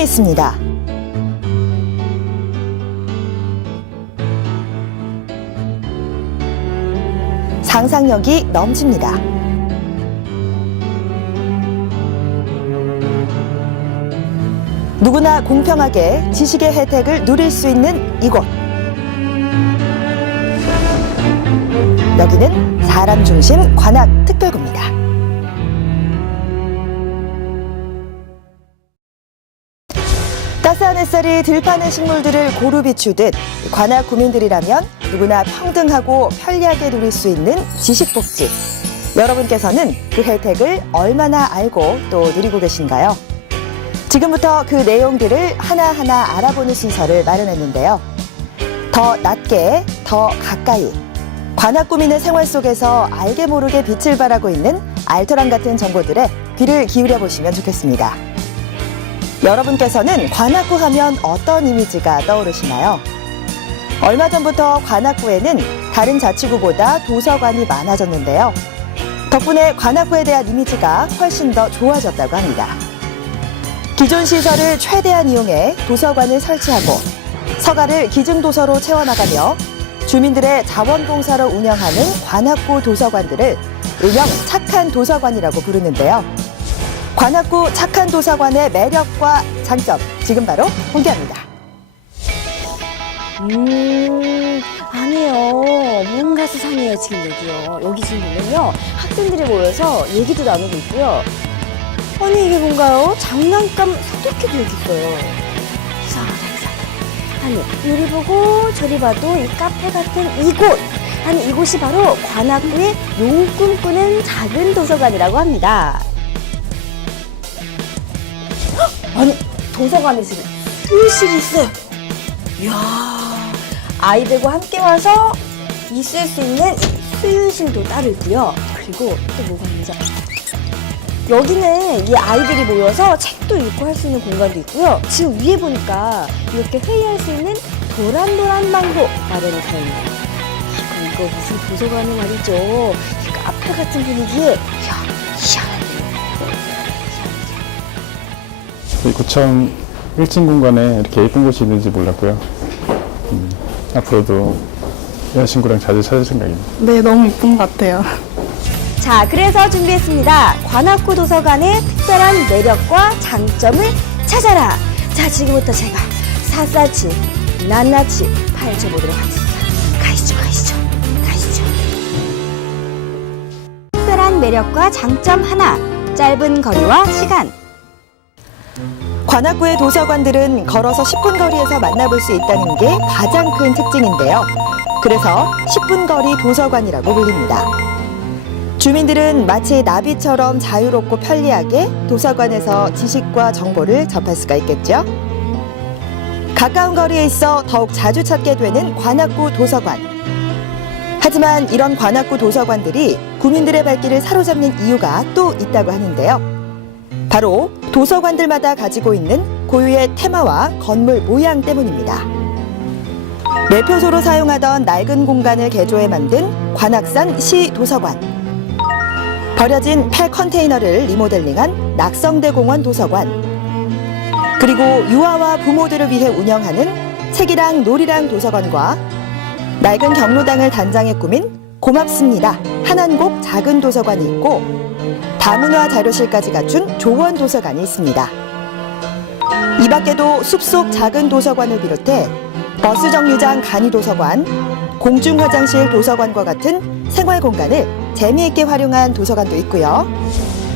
힘이 있습니다. 상상력이 넘칩니다. 누구나 공평하게 지식의 혜택을 누릴 수 있는 이곳. 여기는 사람 중심 관악특별구입니다. 따스한 햇살이 들판의 식물들을 고루 비추듯 관악 구민들이라면 누구나 평등하고 편리하게 누릴 수 있는 지식복지. 여러분께서는 그 혜택을 얼마나 알고 또 누리고 계신가요? 지금부터 그 내용들을 하나하나 알아보는 순서를 마련했는데요. 더 낮게, 더 가까이. 관악 구민의 생활 속에서 알게 모르게 빛을 발하고 있는 알토란 같은 정보들에 귀를 기울여 보시면 좋겠습니다. 여러분께서는 관악구 하면 어떤 이미지가 떠오르시나요? 얼마 전부터 관악구에는 다른 자치구보다 도서관이 많아졌는데요. 덕분에 관악구에 대한 이미지가 훨씬 더 좋아졌다고 합니다. 기존 시설을 최대한 이용해 도서관을 설치하고 서가를 기증도서로 채워나가며 주민들의 자원봉사로 운영하는 관악구 도서관들을 일명 착한 도서관이라고 부르는데요. 관악구 착한 도서관의 매력과 장점, 지금 바로 공개합니다. 아니에요. 뭔가 수상해요, 지금 여기요. 여기 지금 보면요. 학생들이 모여서 얘기도 나누고 있고요. 아니, 이게 뭔가요? 장난감 소독기도 여기 있어요. 이상하다. 아니, 이리 보고 저리 봐도 이 카페 같은 이곳. 아니, 이곳이 바로 관악구의 용꿈 꾸는 작은 도서관이라고 합니다. 아니, 도서관에 지금 수유실이 있어요. 이야, 아이들과 함께 와서 있을 수 있는 수유실도 따로 있고요. 그리고 또 뭐가 있는지 여기는 이 아이들이 모여서 책도 읽고 할 수 있는 공간도 있고요. 지금 위에 보니까 이렇게 회의할 수 있는 도란도란 방도 마련이 되어 있네요. 이거 무슨 도서관이 말이죠. 이 카페 같은 분위기에 이 구청 1층 공간에 이렇게 예쁜 곳이 있는지 몰랐고요. 앞으로도 여자친구랑 자주 찾을 생각입니다. 네, 너무 이쁜 것 같아요. 자, 그래서 준비했습니다. 관악구 도서관의 특별한 매력과 장점을 찾아라. 자, 지금부터 제가 샅샅이 낱낱이 파헤쳐보도록 하겠습니다. 가시죠. 특별한 매력과 장점 하나, 짧은 거리와 시간. 관악구의 도서관들은 걸어서 10분 거리에서 만나볼 수 있다는 게 가장 큰 특징인데요. 그래서 10분 거리 도서관이라고 불립니다. 주민들은 마치 나비처럼 자유롭고 편리하게 도서관에서 지식과 정보를 접할 수가 있겠죠. 가까운 거리에 있어 더욱 자주 찾게 되는 관악구 도서관. 하지만 이런 관악구 도서관들이 구민들의 발길을 사로잡는 이유가 또 있다고 하는데요. 바로 도서관들마다 가지고 있는 고유의 테마와 건물 모양 때문입니다. 매표소로 사용하던 낡은 공간을 개조해 만든 관악산 시도서관, 버려진 폐 컨테이너를 리모델링한 낙성대 공원 도서관, 그리고 유아와 부모들을 위해 운영하는 책이랑 놀이랑 도서관과 낡은 경로당을 단장해 꾸민 고맙습니다 한한곡 작은 도서관이 있고 다문화 자료실까지 갖춘 조원 도서관이 있습니다. 이 밖에도 숲속 작은 도서관을 비롯해 버스 정류장 간이도서관, 공중화장실 도서관과 같은 생활 공간을 재미있게 활용한 도서관도 있고요.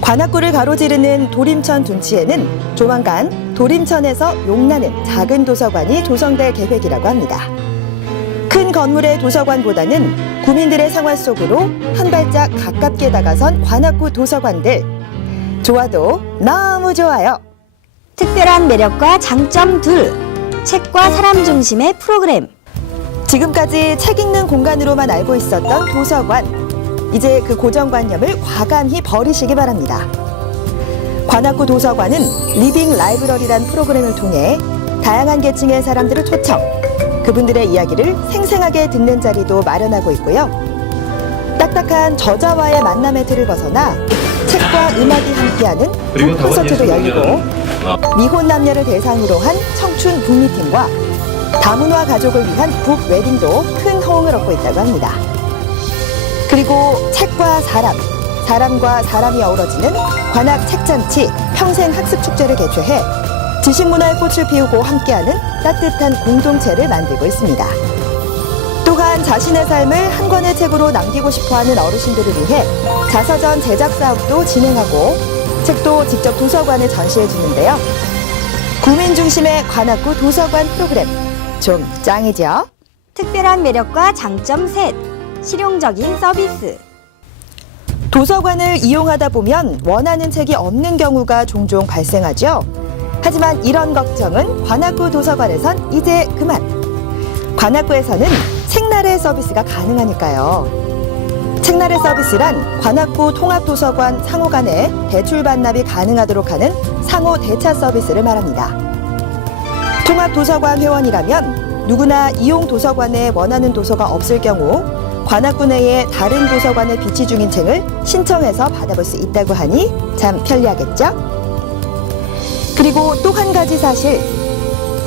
관악구를 가로지르는 도림천 둔치에는 조만간 도림천에서 용나는 작은 도서관이 조성될 계획이라고 합니다. 큰 건물의 도서관보다는 구민들의 생활 속으로 한 발짝 가깝게 다가선 관악구 도서관들. 좋아도 너무 좋아요. 특별한 매력과 장점 둘, 책과 사람 중심의 프로그램. 지금까지 책 읽는 공간으로만 알고 있었던 도서관. 이제 그 고정관념을 과감히 버리시기 바랍니다. 관악구 도서관은 리빙 라이브러리란 프로그램을 통해 다양한 계층의 사람들을 초청, 그분들의 이야기를 생생하게 듣는 자리도 마련하고 있고요. 딱딱한 저자와의 만남의 틀을 벗어나 책과 음악이 함께하는 북 콘서트도 열리고 미혼 남녀를 대상으로 한 청춘 북미팅과 다문화 가족을 위한 북웨딩도 큰 호응을 얻고 있다고 합니다. 그리고 책과 사람, 사람과 사람이 어우러지는 관악 책잔치 평생학습축제를 개최해 지식문화의 꽃을 피우고 함께하는 따뜻한 공동체를 만들고 있습니다. 또한 자신의 삶을 한 권의 책으로 남기고 싶어하는 어르신들을 위해 자서전 제작 사업도 진행하고 책도 직접 도서관에 전시해 주는데요. 구민 중심의 관악구 도서관 프로그램, 좀 짱이죠? 특별한 매력과 장점 셋. 실용적인 서비스. 도서관을 이용하다 보면 원하는 책이 없는 경우가 종종 발생하죠. 하지만 이런 걱정은 관악구 도서관에선 이제 그만. 관악구에서는 책나래 서비스가 가능하니까요. 책나래 서비스란 관악구 통합도서관 상호 간에 대출 반납이 가능하도록 하는 상호 대차 서비스를 말합니다. 통합도서관 회원이라면 누구나 이용 도서관에 원하는 도서가 없을 경우 관악구 내에 다른 도서관에 비치 중인 책을 신청해서 받아볼 수 있다고 하니 참 편리하겠죠? 그리고 또 한 가지 사실,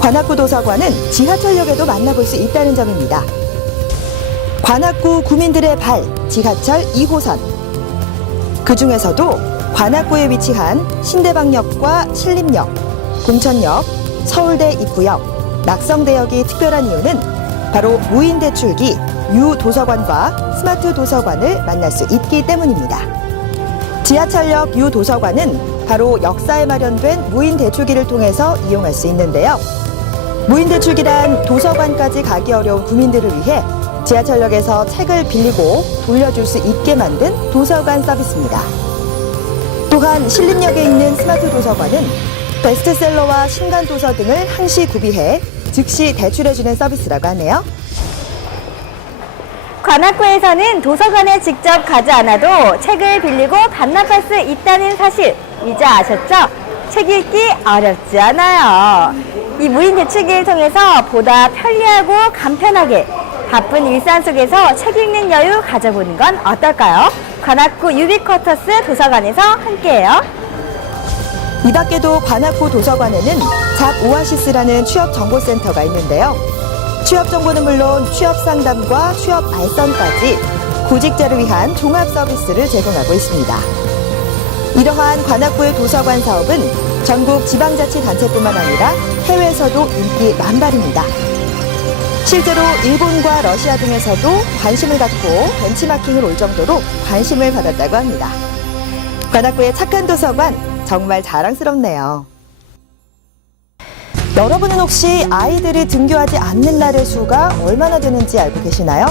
관악구 도서관은 지하철역에도 만나볼 수 있다는 점입니다. 관악구 구민들의 발, 지하철 2호선. 그 중에서도 관악구에 위치한 신대방역과 신림역, 공천역, 서울대 입구역, 낙성대역이 특별한 이유는 바로 무인대출기 유도서관과 스마트 도서관을 만날 수 있기 때문입니다. 지하철역 유도서관은 바로 역사에 마련된 무인대출기를 통해서 이용할 수 있는데요. 무인대출기란 도서관까지 가기 어려운 구민들을 위해 지하철역에서 책을 빌리고 돌려줄 수 있게 만든 도서관 서비스입니다. 또한 신림역에 있는 스마트 도서관은 베스트셀러와 신간도서 등을 항시 구비해 즉시 대출해주는 서비스라고 하네요. 관악구에서는 도서관에 직접 가지 않아도 책을 빌리고 반납할 수 있다는 사실 이제 아셨죠? 책 읽기 어렵지 않아요. 이 무인 대출기를 통해서 보다 편리하고 간편하게 바쁜 일상 속에서 책 읽는 여유 가져보는 건 어떨까요? 관악구 유비쿼터스 도서관에서 함께해요. 이 밖에도 관악구 도서관에는 잡 오아시스라는 취업정보센터가 있는데요. 취업 정보는 물론 취업 상담과 취업 발전까지 구직자를 위한 종합 서비스를 제공하고 있습니다. 이러한 관악구의 도서관 사업은 전국 지방자치단체뿐만 아니라 해외에서도 인기 만발입니다. 실제로 일본과 러시아 등에서도 관심을 갖고 벤치마킹을 올 정도로 관심을 받았다고 합니다. 관악구의 착한 도서관 정말 자랑스럽네요. 여러분은 혹시 아이들이 등교하지 않는 날의 수가 얼마나 되는지 알고 계시나요?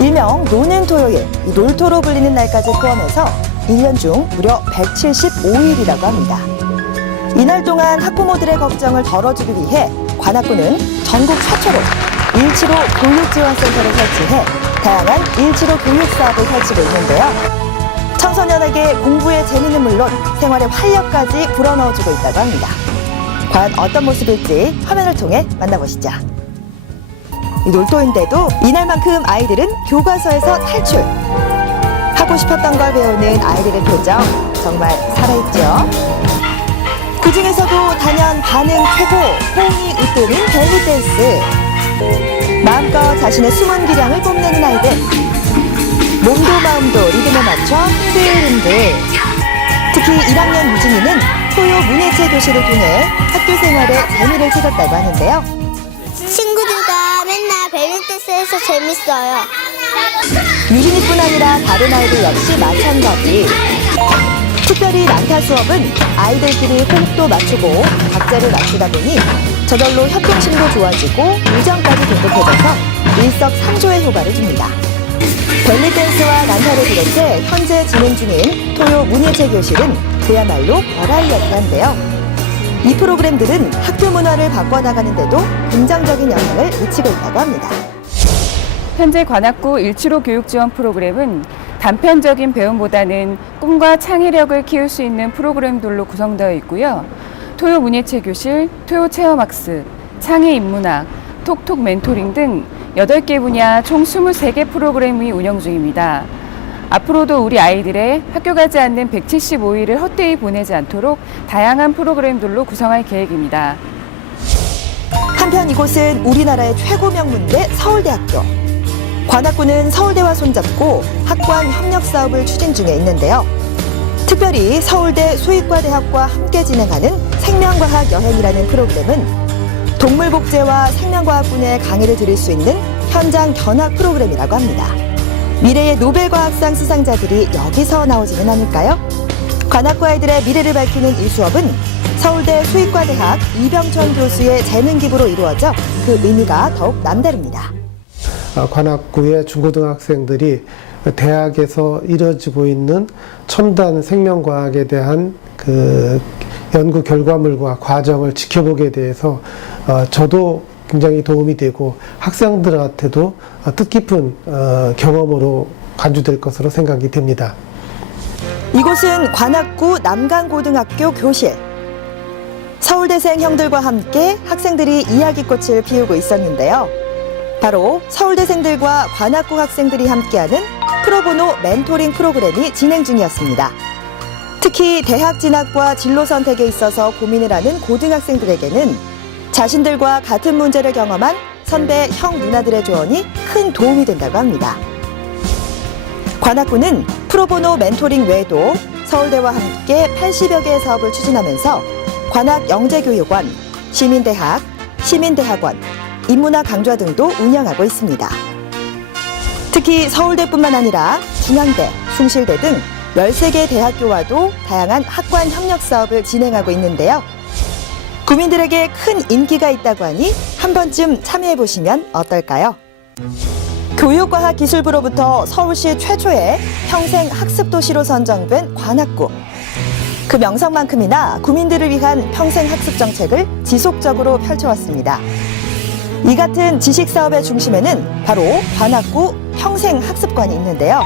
일명 노는 토요일, 이 놀토로 불리는 날까지 포함해서 1년 중 무려 175일이라고 합니다. 이날 동안 학부모들의 걱정을 덜어주기 위해 관악구는 전국 최초로 175 교육지원센터를 설치해 다양한 175 교육 사업을 펼치고 있는데요. 청소년에게 공부의 재미는 물론 생활의 활력까지 불어넣어주고 있다고 합니다. 과연 어떤 모습일지 화면을 통해 만나보시죠. 이 놀토인데도 이날만큼 아이들은 교과서에서 탈출. 하고 싶었던 걸 배우는 아이들의 표정 정말 살아있죠. 그 중에서도 단연 반응 최고, 호응이 웃도는 벨리 댄스. 마음껏 자신의 숨은 기량을 뽐내는 아이들. 몸도 마음도 리듬에 맞춰 흔들흔들. 특히 1학년 유진이는 토요 문예체 교실을 통해 학교 생활에 재미를 찾았다고 하는데요. 친구들과 맨날 벨리댄스에서 재밌어요. 유진이뿐 아니라 다른 아이들 역시 마찬가지. 특별히 난타 수업은 아이들끼리 호흡도 맞추고 박자를 맞추다 보니 저절로 협동심도 좋아지고 우정까지 돈독해져서 일석삼조의 효과를 줍니다. 벨리댄스와 난타를 비롯해 현재 진행 중인 토요 문예체 교실은 그야말로 버라이어티한데요. 이 프로그램들은 학교 문화를 바꿔나가는데도 긍정적인 영향을 미치고 있다고 합니다. 현재 관악구 175 교육지원 프로그램은 단편적인 배움보다는 꿈과 창의력을 키울 수 있는 프로그램들로 구성되어 있고요. 토요 문예체 교실, 토요 체험학습, 창의 인문학, 톡톡 멘토링 등 8개 분야 총 23개 프로그램이 운영 중입니다. 앞으로도 우리 아이들의 학교 가지 않는 175일을 헛되이 보내지 않도록 다양한 프로그램들로 구성할 계획입니다. 한편 이곳은 우리나라의 최고 명문대 서울대학교. 관악구는 서울대와 손잡고 학관 협력 사업을 추진 중에 있는데요. 특별히 서울대 수의과대학과 함께 진행하는 생명과학 여행이라는 프로그램은 동물복제와 생명과학분야의 강의를 들을 수 있는 현장 견학 프로그램이라고 합니다. 미래의 노벨과학상 수상자들이 여기서 나오지는 않을까요? 관악구 아이들의 미래를 밝히는 이 수업은 서울대 수의과대학 이병천 교수의 재능 기부로 이루어져 그 의미가 더욱 남다릅니다. 관악구의 중고등학생들이 대학에서 이뤄지고 있는 첨단 생명과학에 대한 그 연구 결과물과 과정을 지켜보게 돼서 저도 굉장히 도움이 되고 학생들한테도 뜻깊은 경험으로 간주될 것으로 생각이 됩니다. 이곳은 관악구 남강고등학교 교실. 서울대생 형들과 함께 학생들이 이야기꽃을 피우고 있었는데요. 바로 서울대생들과 관악구 학생들이 함께하는 프로보노 멘토링 프로그램이 진행 중이었습니다. 특히 대학 진학과 진로 선택에 있어서 고민을 하는 고등학생들에게는 자신들과 같은 문제를 경험한 선배, 형, 누나들의 조언이 큰 도움이 된다고 합니다. 관악구는 프로보노 멘토링 외에도 서울대와 함께 80여 개의 사업을 추진하면서 관악영재교육원, 시민대학, 시민대학원, 인문학 강좌 등도 운영하고 있습니다. 특히 서울대뿐만 아니라 중앙대, 숭실대 등 13개 대학교와도 다양한 학관 협력 사업을 진행하고 있는데요. 구민들에게 큰 인기가 있다고 하니 한 번쯤 참여해보시면 어떨까요? 교육과학기술부로부터 서울시 최초의 평생학습도시로 선정된 관악구. 그 명성만큼이나 구민들을 위한 평생학습 정책을 지속적으로 펼쳐왔습니다. 이 같은 지식사업의 중심에는 바로 관악구 평생학습관이 있는데요.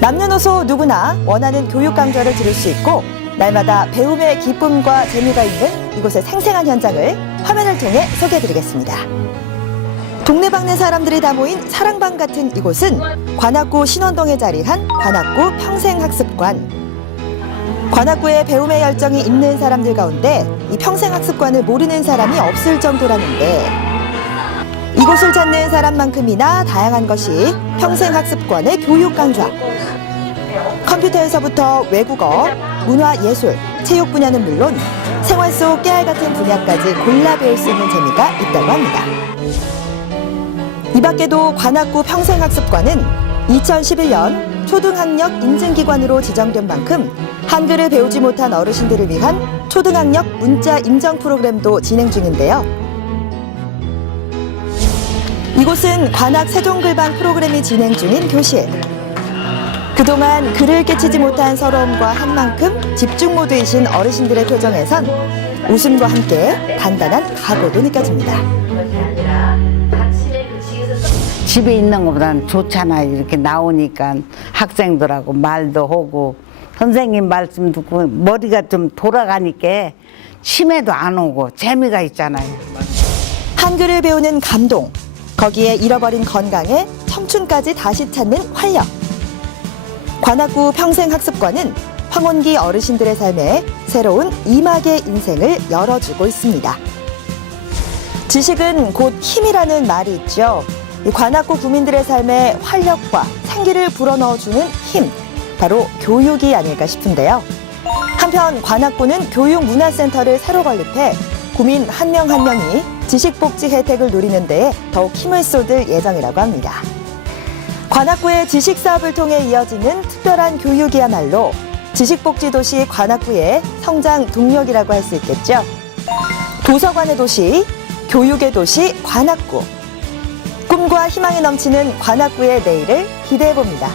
남녀노소 누구나 원하는 교육 강좌를 들을 수 있고 날마다 배움의 기쁨과 재미가 있는 이곳의 생생한 현장을 화면을 통해 소개해드리겠습니다. 동네방네 사람들이 다 모인 사랑방 같은 이곳은 관악구 신원동에 자리한 관악구 평생학습관. 관악구에 배움의 열정이 있는 사람들 가운데 이 평생학습관을 모르는 사람이 없을 정도라는데 이곳을 찾는 사람만큼이나 다양한 것이 평생학습관의 교육 강좌. 컴퓨터에서부터 외국어, 문화예술, 체육 분야는 물론 생활 속 깨알 같은 분야까지 골라 배울 수 있는 재미가 있다고 합니다. 이 밖에도 관악구 평생학습관은 2011년 초등학력 인증기관으로 지정된 만큼 한글을 배우지 못한 어르신들을 위한 초등학력 문자 임정 프로그램도 진행 중인데요. 이곳은 관악 세종글반 프로그램이 진행 중인 교실. 그동안 글을 깨치지 못한 서러움과 한 만큼 집중 모드이신 어르신들의 표정에선 웃음과 함께 단단한 각오도 느껴집니다. 집에 있는 것보다는 좋잖아요. 이렇게 나오니까 학생들하고 말도 하고 선생님 말씀 듣고 머리가 좀 돌아가니까 치매도 안 오고 재미가 있잖아요. 한글을 배우는 감동, 거기에 잃어버린 건강에 청춘까지 다시 찾는 활력. 관악구 평생학습관은 황혼기 어르신들의 삶에 새로운 2막의 인생을 열어주고 있습니다. 지식은 곧 힘이라는 말이 있죠. 이 관악구 구민들의 삶에 활력과 생기를 불어넣어주는 힘, 바로 교육이 아닐까 싶은데요. 한편 관악구는 교육문화센터를 새로 건립해 구민 한 명 한 명이 지식복지 혜택을 누리는 데에 더욱 힘을 쏟을 예정이라고 합니다. 관악구의 지식사업을 통해 이어지는 특별한 교육이야말로 지식복지도시 관악구의 성장 동력이라고 할 수 있겠죠. 도서관의 도시, 교육의 도시 관악구. 꿈과 희망이 넘치는 관악구의 내일을 기대해봅니다.